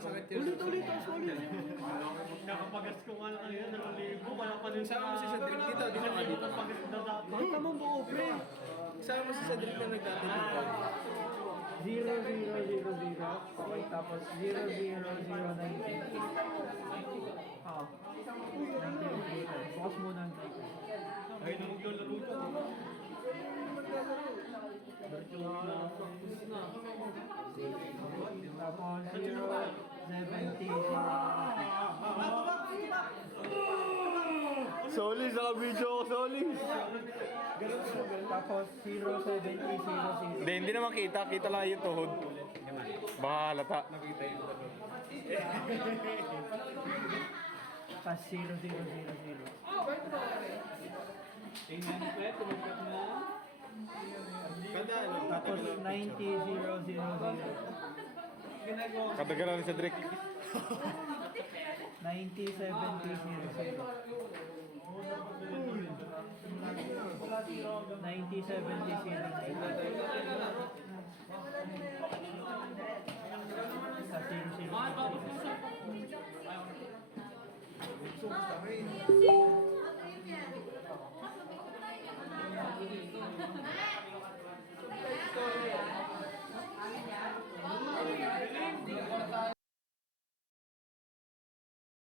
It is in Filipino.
Sumasakit yun. Ulit, solid. Kakapagas ko nga lang yun, 2,000. Wala pa din Sama mo si Cedric dito, dito ka dito. Pagas na dati. Banta mo buo, pre. Sama mo si Cedric na nagdadagdag. 0, 0, 0, 0. Okay, tapos 0, 0, 0, 19. Oo. 19. Bukas muna ang tayo. Ay, namaglaro ko. Tapos 0, 70. Solis, naka-video ako, Solis. Tapos 0, 70, 0, 0. Hindi naman kita. Kita lang yung tuhod. Baka halata. Nakita yung tanong. Tapos 0, 0, 0, 0. Tingnan ko eh, tumagkat na. Kada ano, Tapos 90, 0, 0, 0. Katagalan ni Cedric. 90, 70, 0, 0. 90, 70, 0, 0. Sa 0, 0.